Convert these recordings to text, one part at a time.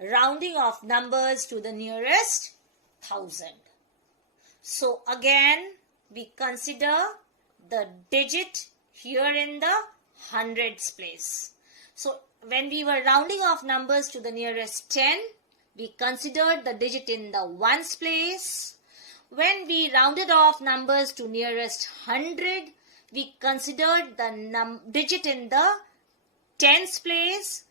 rounding off numbers to the nearest 1000. So again, we consider the digit here in the hundreds place. So when we were rounding off numbers to the nearest 10, we considered the digit in the ones place. When we rounded off numbers to nearest 100, we considered the digit in the tens place.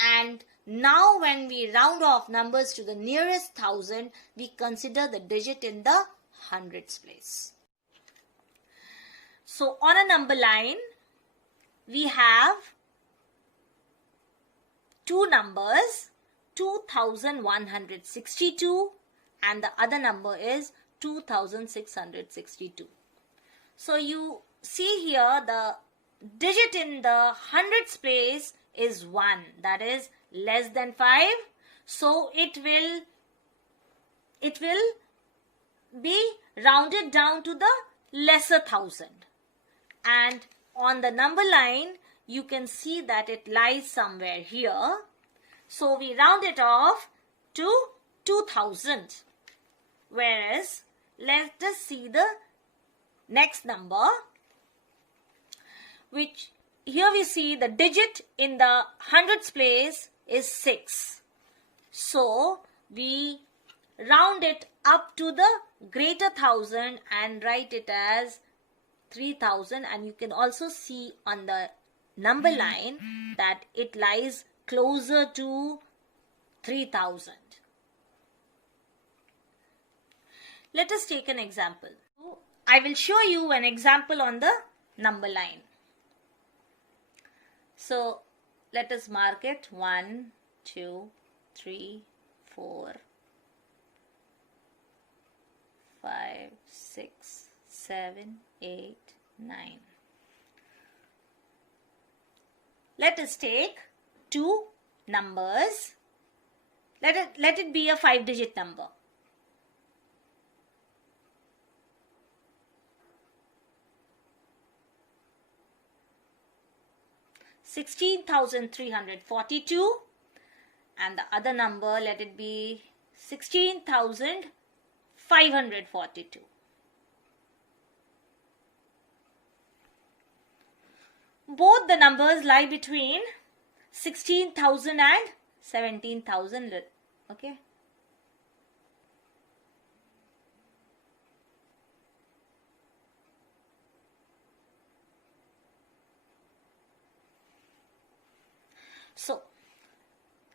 And now when we round off numbers to the nearest 1000, we consider the digit in the hundreds place. So on a number line, we have two numbers, 2162, and the other number is 2662. So you see here the digit in the hundreds place is 1, that is less than 5. So it will be rounded down to the lesser thousand. And on the number line, you can see that it lies somewhere here. So we round it off to 2000. Whereas, let us see the next number, which here we see the digit in the hundreds place is 6. So we round it up to the greater thousand and write it as 3000, and you can also see on the number line that it lies closer to 3000. Let us take an example. I will show you an example on the number line. So let us mark it 1, 2, 3, 4, 5, 6, 7, 8, 9. Let us take two numbers. Let it be a 5-digit number. $16,342, and the other number, let it be 16,542. Both the numbers lie between 16,000 and 17,000. Okay. So,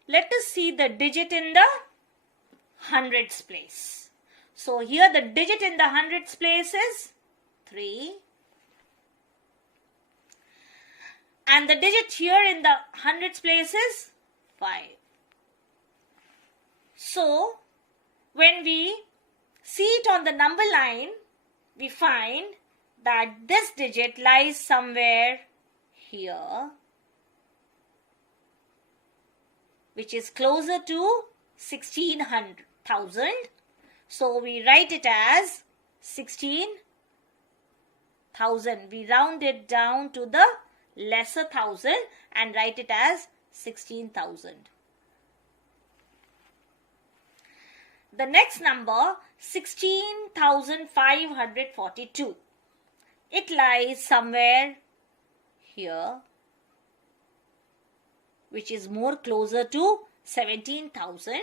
let us see the digit in the hundreds place. So, here the digit in the hundreds place is 3. And the digit here in the hundreds place is 5. So, when we see it on the number line, we find that this digit lies somewhere here, which is closer to 16,000. So we write it as 16,000. We round it down to the lesser thousand and write it as 16,000. The next number, 16,542. It lies somewhere here, which is more closer to 17,000.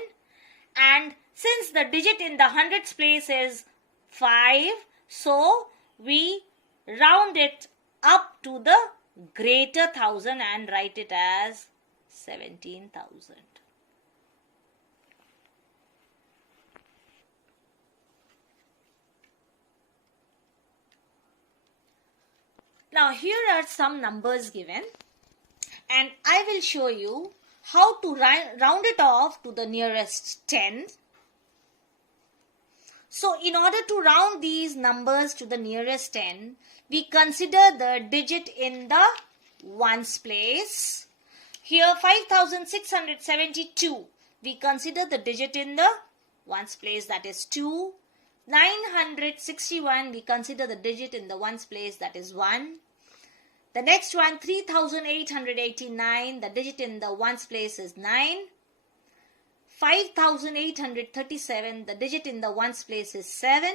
And since the digit in the hundreds place is 5, so we round it up to the greater thousand and write it as 17,000. Now here are some numbers given, and I will show you how to round it off to the nearest 10. So in order to round these numbers to the nearest 10, we consider the digit in the ones place. Here 5,672, we consider the digit in the ones place, that is 2. 961, we consider the digit in the ones place, that is 1. The next one, 3,889, the digit in the ones place is 9. 5,837, the digit in the ones place is 7.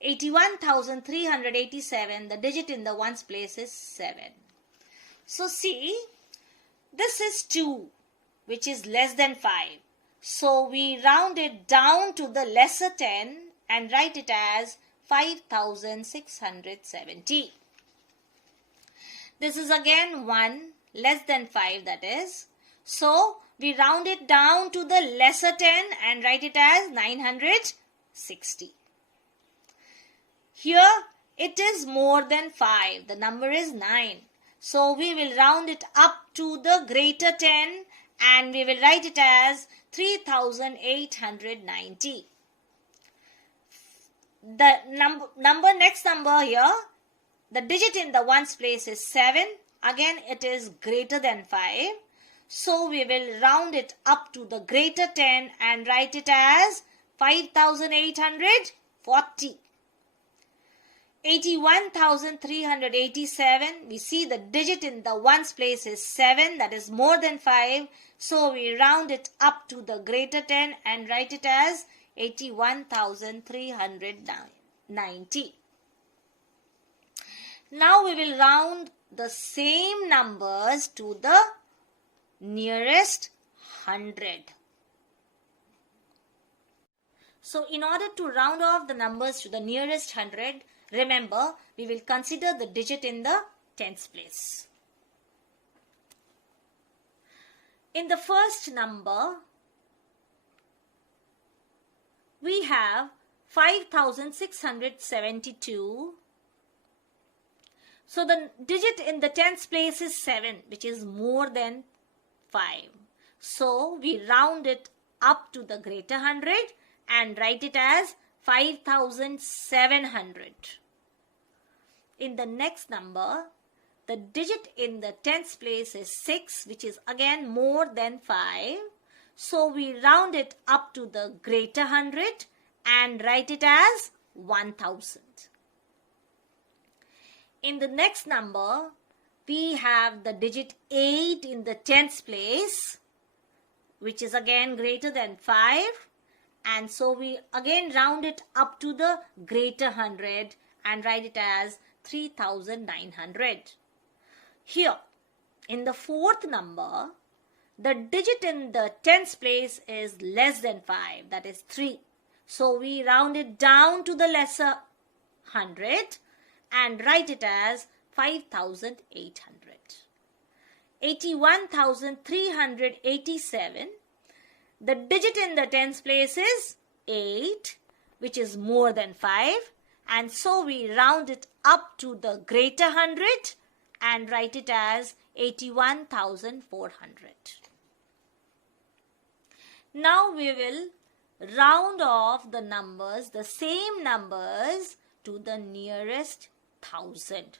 81,387, the digit in the ones place is 7. So see, this is 2, which is less than 5. So we round it down to the lesser 10 and write it as 5,670. This is again 1 less than 5, that is. So we round it down to the lesser 10 and write it as 960. Here it is more than 5. The number is 9. So we will round it up to the greater 10 and we will write it as 3,890. The next number here, the digit in the ones place is 7. Again it is greater than 5. So we will round it up to the greater 10 and write it as 5,840. 81,387, we see the digit in the ones place is 7, that is more than 5. So we round it up to the greater 10 and write it as 81,390. Now we will round the same numbers to the nearest 100. So in order to round off the numbers to the nearest 100, remember, we will consider the digit in the tens place. In the first number, we have 5,672. So the digit in the tens place is 7, which is more than 5. So we round it up to the greater 100 and write it as 5,700. In the next number, the digit in the tens place is 6, which is again more than 5. So we round it up to the greater 100 and write it as 1,000. In the next number, we have the digit 8 in the tens place, which is again greater than 5. And so we again round it up to the greater 100 and write it as 3,900. Here, in the fourth number, the digit in the tens place is less than 5, that is 3. So we round it down to the lesser 100 and write it as 5,800. 81,387. The digit in the tens place is 8, which is more than 5. And so we round it up to the greater 100 and write it as 81,400. Now we will round off the numbers, the same numbers, to the nearest 1,000.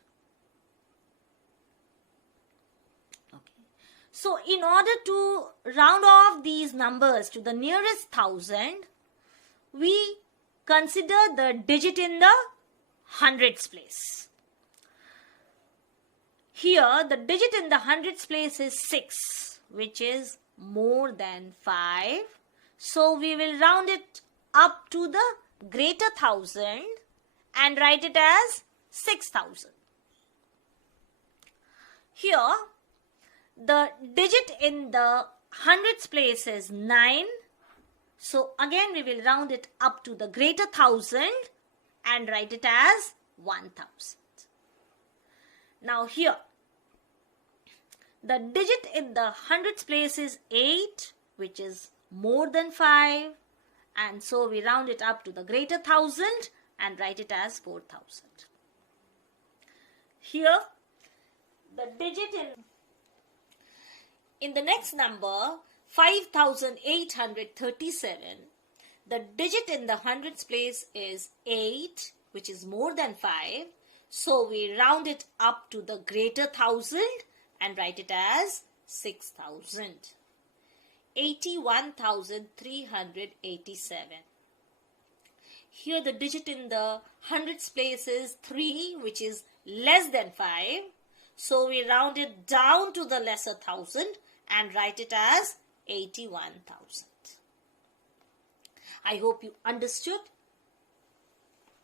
So in order to round off these numbers to the nearest 1,000, we consider the digit in the hundreds place. Here the digit in the hundreds place is 6, which is more than 5. So we will round it up to the greater 1,000 and write it as 6,000. Here the digit in the hundreds place is 9. So again we will round it up to the greater 1,000 and write it as 1,000. Now here, the digit in the hundreds place is 8, which is more than 5. And so we round it up to the greater 1,000 and write it as 4,000. Here, the digit in the next number, 5,837, the digit in the hundreds place is 8, which is more than 5. So we round it up to the greater 1,000 and write it as 6,000. 81,387. Here the digit in the hundreds place is 3, which is less than 5. So we round it down to the lesser 1,000 and write it as 81,000. I hope you understood